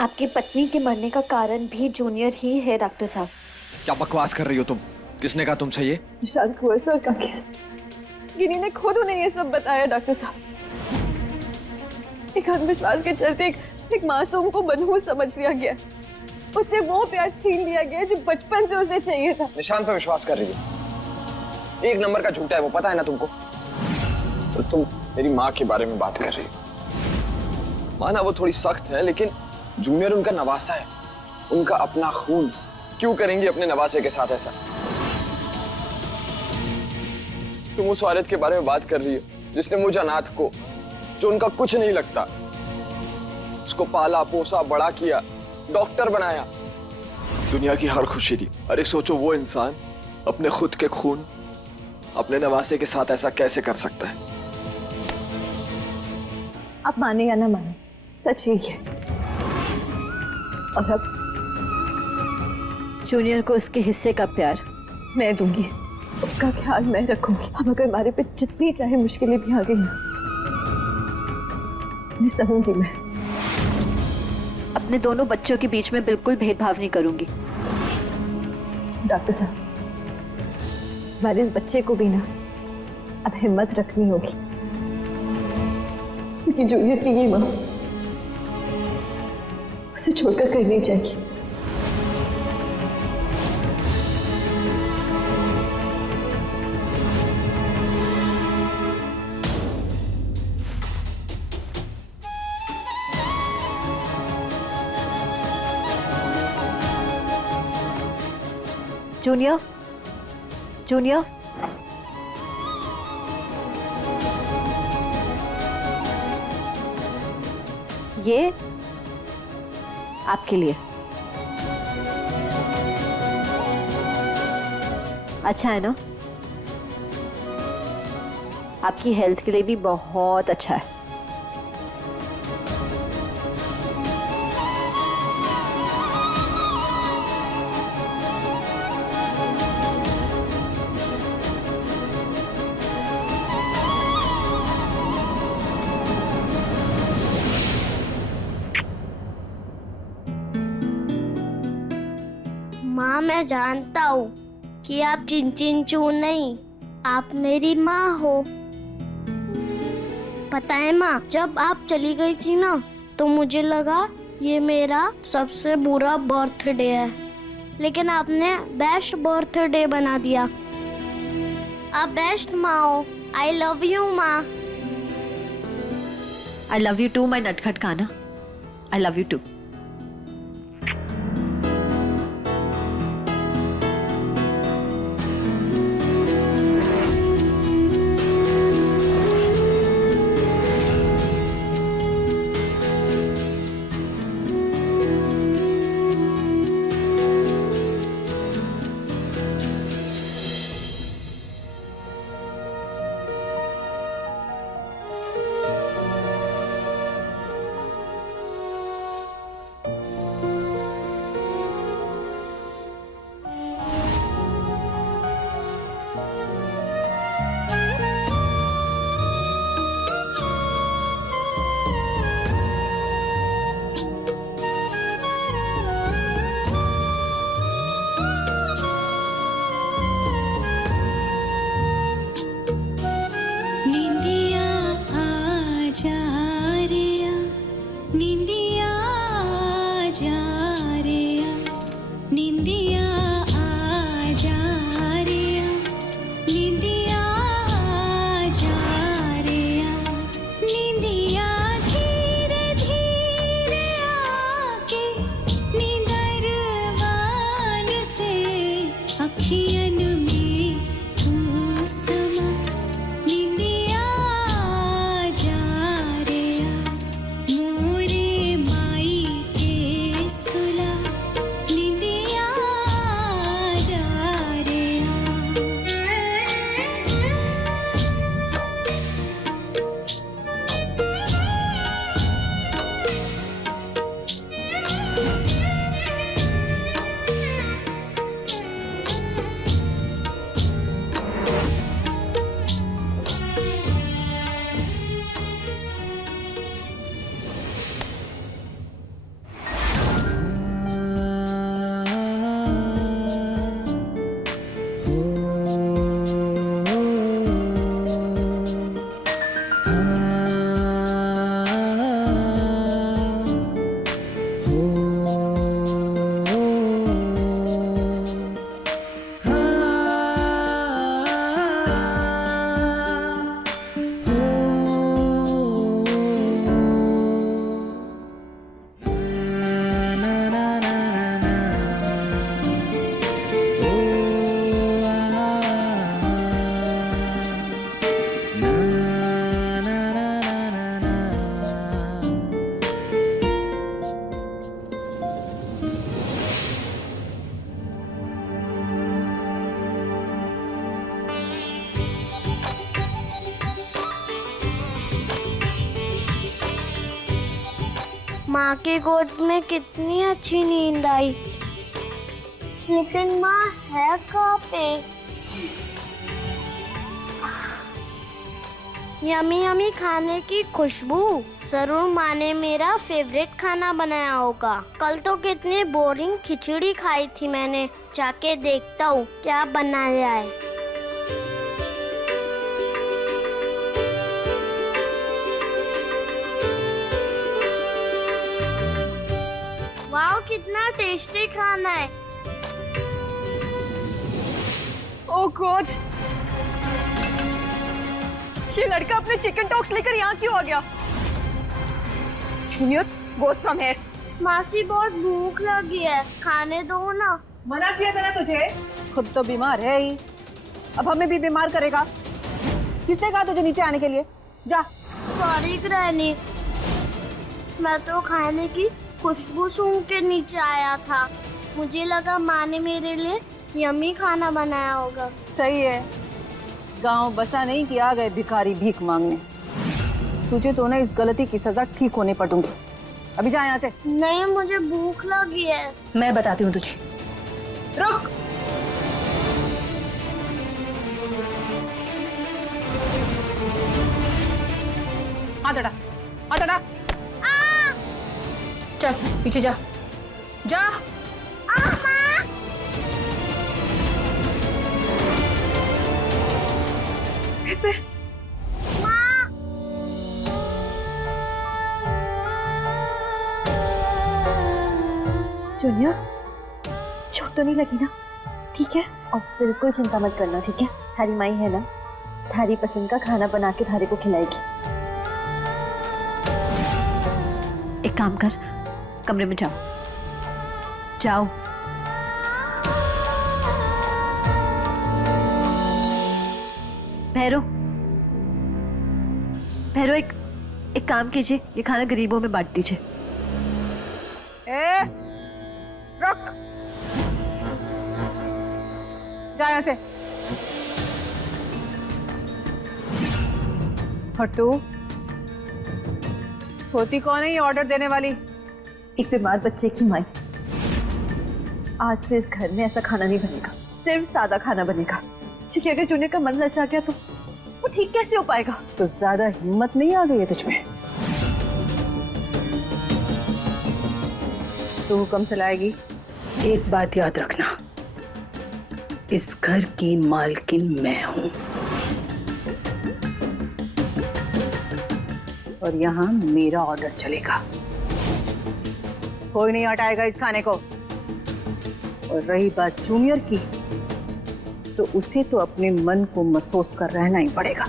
आपकी पत्नी के मरने का कारण भी जूनियर ही है डॉक्टर साहब। क्या बकवास कर रही हो तुम? किसने कहा तुमसे ये? निशांत कुंवर सर काकी सर, गिनी ने खुद उन्हें ये सब बताया डॉक्टर साहब। एक अंधविश्वास के चलते एक मासूम को मनहूस समझ लिया गया, उससे वो प्यार छीन लिया गया जो बचपन से उसे चाहिए था। निशांत पे विश्वास कर रही है, एक नंबर का झूठा है वो, पता है ना तुमको? तो तुम मेरी माँ के बारे में बात कर रही हो। माँ ना वो थोड़ी सख्त है, लेकिन जूनियर उनका नवासा है, उनका अपना खून। क्यों करेंगी अपने नवासे के साथ ऐसा? तुम उस औरत के बारे में बात कर रही हो जिसने मुझे अनाथ को, जो उनका कुछ नहीं लगता, उसको पाला पोसा बड़ा किया, डॉक्टर बनाया, दुनिया की हर खुशी दी। अरे सोचो वो इंसान अपने खुद के खून अपने नवासे के साथ ऐसा कैसे कर सकता है? आप माने या ना माने, सच यही है। और अब जूनियर को उसके हिस्से का प्यार मैं दूंगी, उसका ख्याल मैं रखूंगी। अब अगर हमारे पे जितनी चाहे मुश्किलें भी आ गई ना, मैं सहूंगी। मैं अपने दोनों बच्चों के बीच में बिल्कुल भेदभाव नहीं करूंगी। डॉक्टर साहब, हमारे इस बच्चे को भी ना अब हिम्मत रखनी होगी, क्योंकि जूनियर की ये माँ उसे छोड़कर कहीं नहीं जाएगी। जूनियर, जूनियर, ये आपके लिए। अच्छा है ना? आपकी हेल्थ के लिए भी बहुत अच्छा है। माँ, मैं जानता हूँ कि आप चिंचिंचू नहीं, आप मेरी माँ हो। पता है माँ, जब आप चली गई थी ना, तो मुझे लगा ये मेरा सबसे बुरा बर्थडे है, लेकिन आपने बेस्ट बर्थडे बना दिया। आप बेस्ट माँ हो। आई लव यू माँ। I love you too my नटखट Kana. I love you too. माँ के गोद में कितनी अच्छी नींद आई। लेकिन माँ है कहाँ पे? यमी यमी खाने की खुशबू, जरूर माँ ने मेरा फेवरेट खाना बनाया होगा। कल तो कितनी बोरिंग खिचड़ी खाई थी मैंने। जाके देखता हूँ क्या बनाया है। वाह, कितना टेस्टी खाना है। ओह गॉड, ये लड़का अपने चिकन टॉक्स लेकर यहाँ क्यों आ गया? Junior, go from here. मासी बहुत भूख लगी है, खाने दो ना। मना किया था ना तुझे, खुद तो बीमार है ही, अब हमें भी बीमार करेगा। किसने कहा तुझे नीचे आने के लिए? जा। सॉरी ग्रैनी, मैं तो खाने की खुशबू सूंघ के नीचे आया था। मुझे लगा माँ ने मेरे लिए यम्मी खाना बनाया होगा। सही है, गांव बसा नहीं कि आ गए भिखारी भीख मांगने। तुझे तो ना इस गलती की सजा ठीक होने पड़ूंगी। अभी जा यहाँ से। नहीं, मुझे भूख लगी है। मैं बताती हूँ तुझे। रुक। हाथ हटा, हाथ हटा। चल पीछे जा, जा। जूनियर, चोट तो नहीं लगी ना? ठीक है, और बिल्कुल चिंता मत करना, ठीक है? थारी माई है ना, थारी पसंद का खाना बना के थारी को खिलाएगी। एक काम कर, कमरे में जाओ, जाओ। भैरो, भैरो, एक काम कीजिए, ये खाना गरीबों में बांट दीजिए। रुक, जा यहाँ से। और तू होती कौन है ये ऑर्डर देने वाली? एक बीमार बच्चे की माई। आज से इस घर में ऐसा खाना नहीं बनेगा, सिर्फ सादा खाना बनेगा। क्योंकि अगर जूनियर का मन ललचा गया तो वो ठीक कैसे हो पाएगा? तो ज्यादा हिम्मत नहीं आ गई है तुझमें? तू हुक्म चलाएगी। एक बात याद रखना, इस घर की मालकिन मैं हूं और यहाँ मेरा ऑर्डर चलेगा। कोई नहीं हटाएगा इस खाने को। और रही बात जूनियर की, तो उसे तो अपने मन को महसूस कर रहना ही पड़ेगा,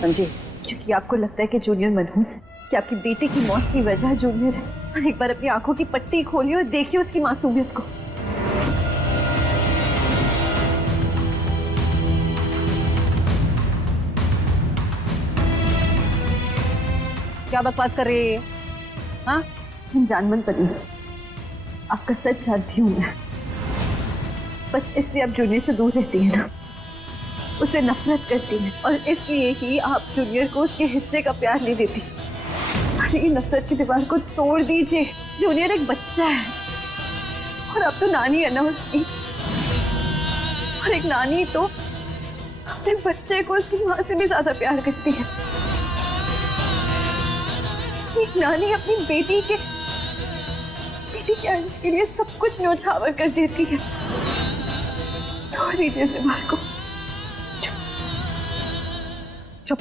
समझे? क्योंकि आपको लगता है कि जूनियर मनहूस है, कि आपकी बेटे की मौत की वजह जूनियर है। और एक बार अपनी आंखों की पट्टी खोलिए और देखिए उसकी मासूमियत को। क्या बकवास कर रही है? हाँ, जानमन पति, आपका सच जानती हूँ मैं। बस इसलिए आप जूनियर से दूर रहती है ना, उसे नफरत करती है, और इसलिए ही आप जूनियर को उसके हिस्से का प्यार नहीं देती। अरे ये नफरत की दीवार को तोड़ दीजिए। जूनियर एक बच्चा है और अब तो नानी है ना उसकी, और एक नानी तो अपने बच्चे को उसकी माँ से भी ज्यादा प्यार करती है। एक नानी अपनी बेटी के अंश के लिए सब कुछ न्योछावर कर देती है। तोड़ दीजिए इस दीवार को। चुप।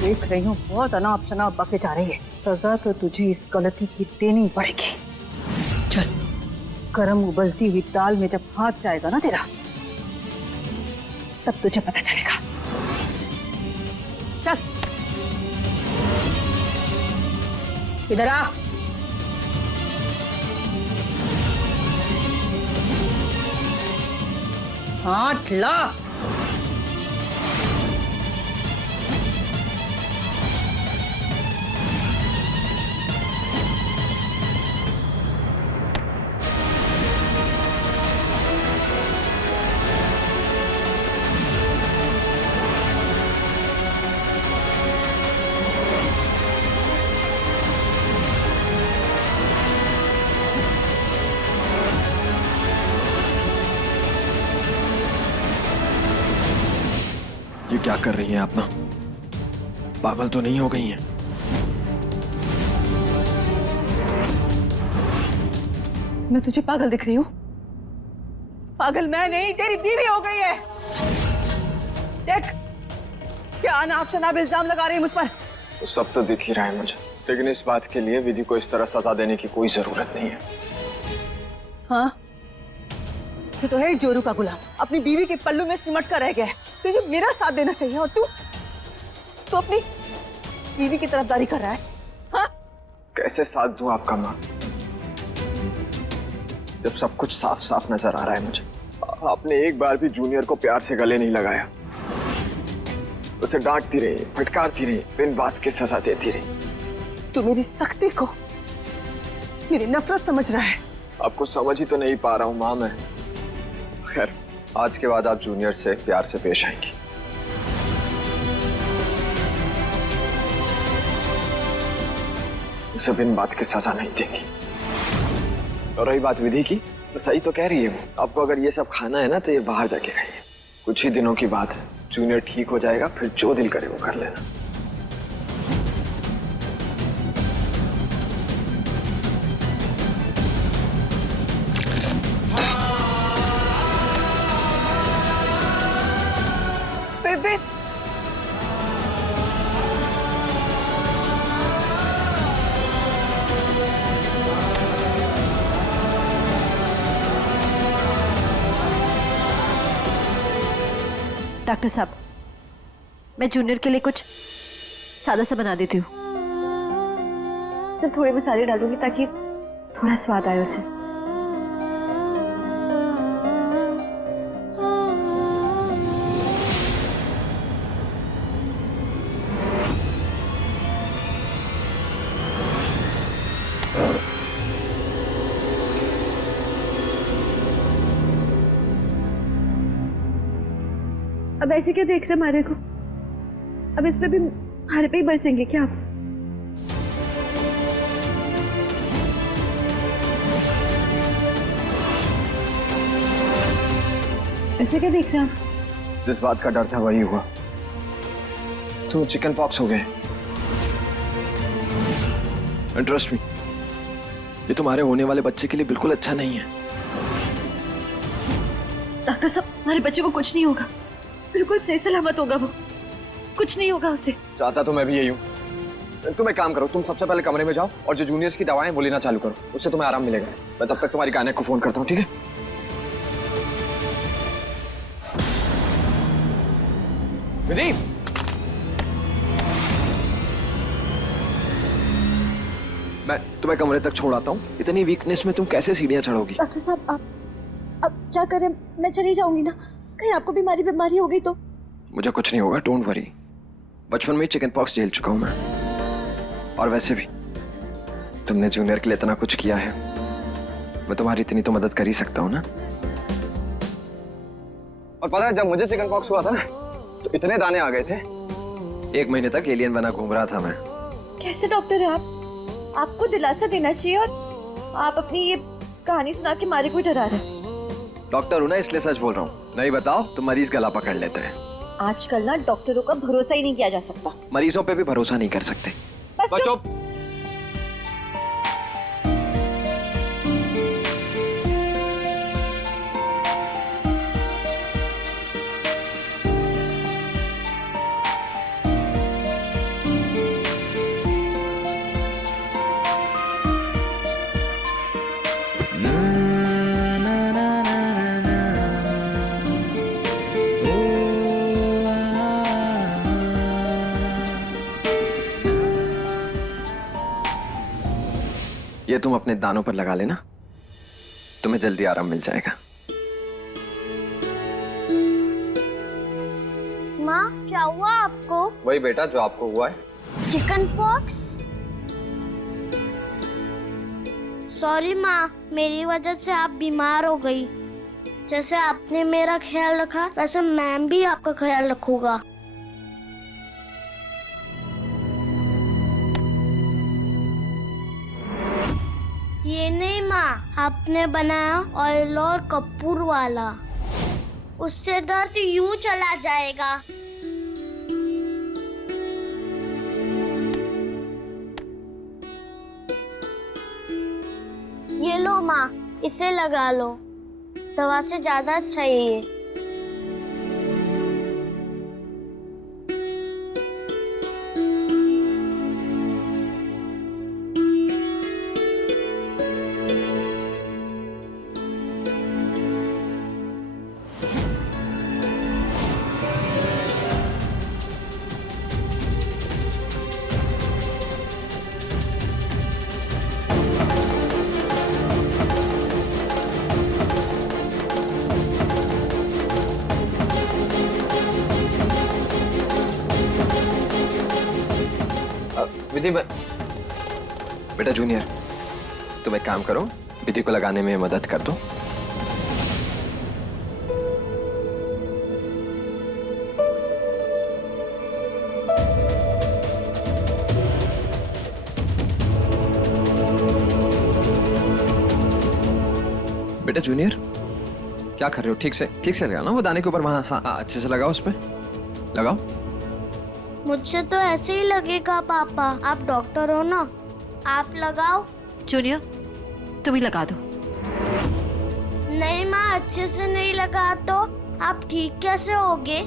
देख रही हूँ बहुत अनाप शनाप बके जा रही है। सजा तो तुझे इस गलती की देनी पड़ेगी। चल, गरम उबलती हुई दाल में जब हाथ जाएगा ना तेरा, तब तुझे पता चलेगा। चल, इधर आ। हाथ ला। ये क्या कर रही हैं आप ना? पागल तो नहीं हो गई हैं? मैं तुझे पागल दिख रही हूँ? पागल मैं नहीं, तेरी बीवी हो गई है। देख क्या अनाप शनाप इल्जाम लगा रही है मुझ पर। तो सब तो दिख ही रहा है मुझे, लेकिन इस बात के लिए विधि को इस तरह सजा देने की कोई जरूरत नहीं है। हाँ तो है जोरू का गुलाम, अपनी बीवी के पल्लू में सिमट कर रह गया है। तुझे मेरा साथ देना चाहिए और तू अपनी बीवी की तरफदारी कर रहा है। हाँ कैसे साथ दूं आपका माँ, जब सब कुछ साफ साफ नजर आ रहा है मुझे। आपने एक बार भी जूनियर को प्यार से गले नहीं लगाया, उसे डांटती रही, फटकारती रही, बिन बात के सजा देती रही। तू मेरी सख्ती को मेरी नफरत समझ रहा है। आपको समझ ही तो नहीं पा रहा हूँ माँ मैं। खैर, आज के बाद आप जूनियर से प्यार से पेश आएंगी। उसे बिन बात के सजा नहीं देंगी। और रही बात विधि की, तो सही तो कह रही है वो। आपको अगर ये सब खाना है ना तो ये बाहर जाके खाइए। कुछ ही दिनों की बात है, जूनियर ठीक हो जाएगा, फिर जो दिल करे वो कर लेना। बेबे डॉक्टर साहब, मैं जूनियर के लिए कुछ सादा सा बना देती हूँ। सिर्फ थोड़े मसाले डालूंगी ताकि थोड़ा स्वाद आए उसे। अब ऐसे क्या देख रहे मारे को? अब इस पे भी मारे पे ही बरसेंगे क्या आप? ऐसे क्या देख रहे हैं आप? जिस बात का डर था वही हुआ। तो चिकन पॉक्स हो गए। ट्रस्ट मी, ये तुम्हारे होने वाले बच्चे के लिए बिल्कुल अच्छा नहीं है। डॉक्टर साहब, हमारे बच्चे को कुछ नहीं होगा, बिल्कुल सही सलामत होगा वो, कुछ नहीं होगा उसे। चाहता तो मैं भी यही हूँ। तुम एक काम करो, तुम सबसे पहले कमरे में जाओ और जो जूनियर्स की दवाएं वो लेना चालू करो, उससे तुम्हें आराम मिलेगा। मैं तब तक तुम्हारी गायनेक को फोन करता हूँ, ठीक है? विधि, मैं तुम्हें कमरे तक छोड़ आता हूँ। इतनी वीकनेस में तुम कैसे सीढ़ियाँ चढ़ोगी? डॉक्टर साहब, आप अब क्या करें? मैं चली जाऊंगी ना, कहीं आपको बीमारी हो गई तो? मुझे कुछ नहीं होगा, डोंट वरी। बचपन में ही चिकन पॉक्स झेल चुका हूँ मैं। और वैसे भी तुमने जूनियर के लिए इतना कुछ किया है, मैं तुम्हारी इतनी तो मदद कर ही सकता हूँ ना। और पता है, जब मुझे चिकन पॉक्स हुआ था ना तो इतने दाने आ गए थे। 1 महीने तक एलियन बना घूम रहा था मैं। कैसे डॉक्टर है आप? आपको दिलासा देना चाहिए और आप अपनी ये कहानी सुना के मारे को ही डरा रहे। डॉक्टर हूं ना, इसलिए सच बोल रहा हूँ। नहीं बताओ तो मरीज गला पकड़ लेते हैं। आजकल ना डॉक्टरों का भरोसा ही नहीं किया जा सकता। मरीजों पे भी भरोसा नहीं कर सकते। बस चुप। ये तुम अपने दानों पर लगा लेना, तुम्हें जल्दी आराम मिल जाएगा। माँ, क्या हुआ आपको? वही बेटा जो आपको हुआ है। Chicken pox? सॉरी माँ, मेरी वजह से आप बीमार हो गई। जैसे आपने मेरा ख्याल रखा वैसे मैं भी आपका ख्याल रखूंगा। ये नहीं माँ, आपने बनाया ऑयल और कपूर वाला, उससे दर्द यूं चला जाएगा। इसे लगा लो, दवा से ज्यादा अच्छा है ये। विधि बेटा जूनियर, तुम एक काम करो, विधि को लगाने में मदद कर दो। बेटा जूनियर, क्या कर रहे हो? ठीक से लगाओ ना वो दाने के ऊपर, वहां। हाँ अच्छे से लगाओ, उस पे लगाओ। मुझसे तो ऐसे ही लगेगा पापा, आप डॉक्टर हो ना, आप लगाओ। जूनियर तुम ही लगा दो। नहीं माँ, अच्छे से नहीं लगा तो आप ठीक कैसे होगे?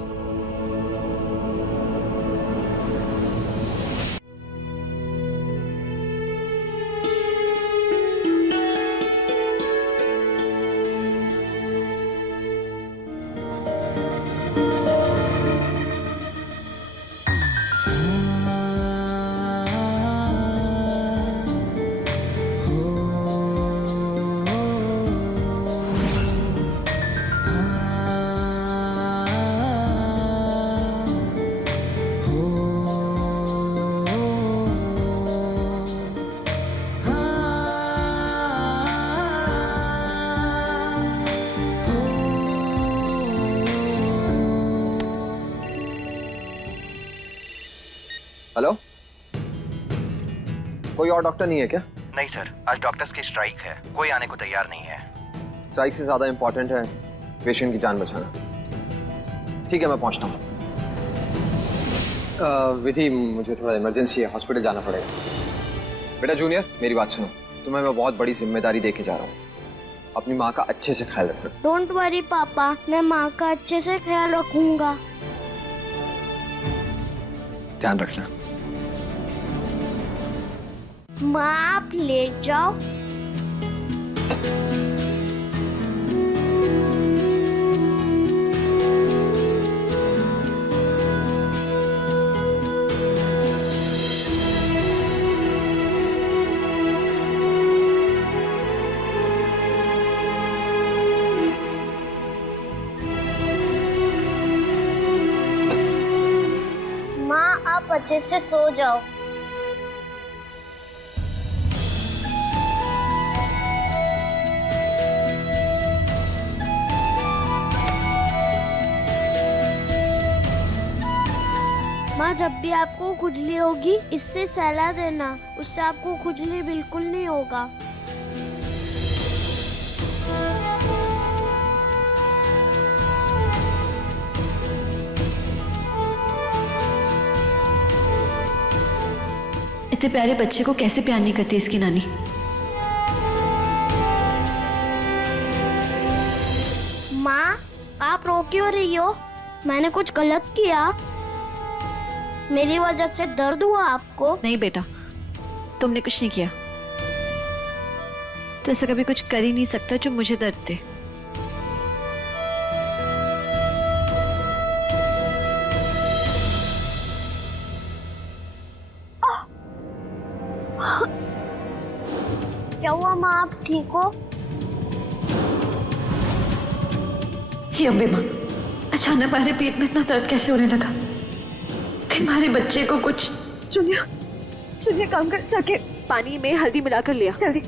हेलो, कोई और डॉक्टर नहीं है क्या? नहीं सर, आज डॉक्टर्स की स्ट्राइक है, कोई आने को तैयार नहीं है। स्ट्राइक से ज्यादा इंपॉर्टेंट है पेशेंट की जान बचाना। ठीक है, मैं पहुंचता हूँ। विधि, मुझे थोड़ा इमरजेंसी है, हॉस्पिटल जाना पड़ेगा। बेटा जूनियर, मेरी बात सुनो, तुम्हें मैं बहुत बड़ी जिम्मेदारी दे के जा रहा हूँ। अपनी माँ का अच्छे से ख्याल रखना। डोंट वरी पापा, मैं माँ का अच्छे से ख्याल रखूंगा। ध्यान रखना। माँ आप लेट जाओ। माँ आप अच्छे से सो जाओ। माँ जब भी आपको खुजली होगी इससे सहला देना, उससे आपको खुजली बिल्कुल नहीं होगा। इतने प्यारे बच्चे को कैसे प्यार नहीं करती इसकी नानी। माँ आप रो क्यों रही हो? मैंने कुछ गलत किया? मेरी वजह से दर्द हुआ आपको? नहीं बेटा, तुमने कुछ नहीं किया। तो ऐसा कभी कुछ कर ही नहीं सकता जो मुझे दर्द दे। क्या हुआ माँ, आप ठीक हो? हे अम्बे माँ, अचानक हमारे पेट में इतना दर्द कैसे होने लगा? हमारे बच्चे को कुछ। चुनिया काम कर, जाके पानी में हल्दी मिलाकर लिया जल्दी।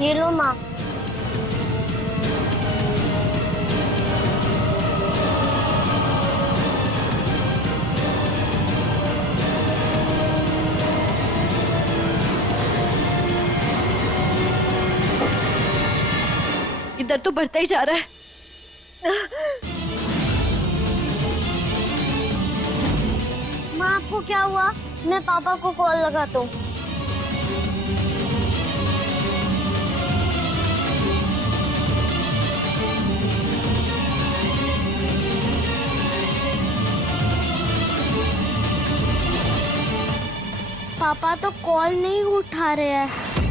ये लो माँ। दर्द तो बढ़ता ही जा रहा है। माँ आपको क्या हुआ? मैं पापा को कॉल लगाता हूँ। पापा तो कॉल नहीं उठा रहे हैं।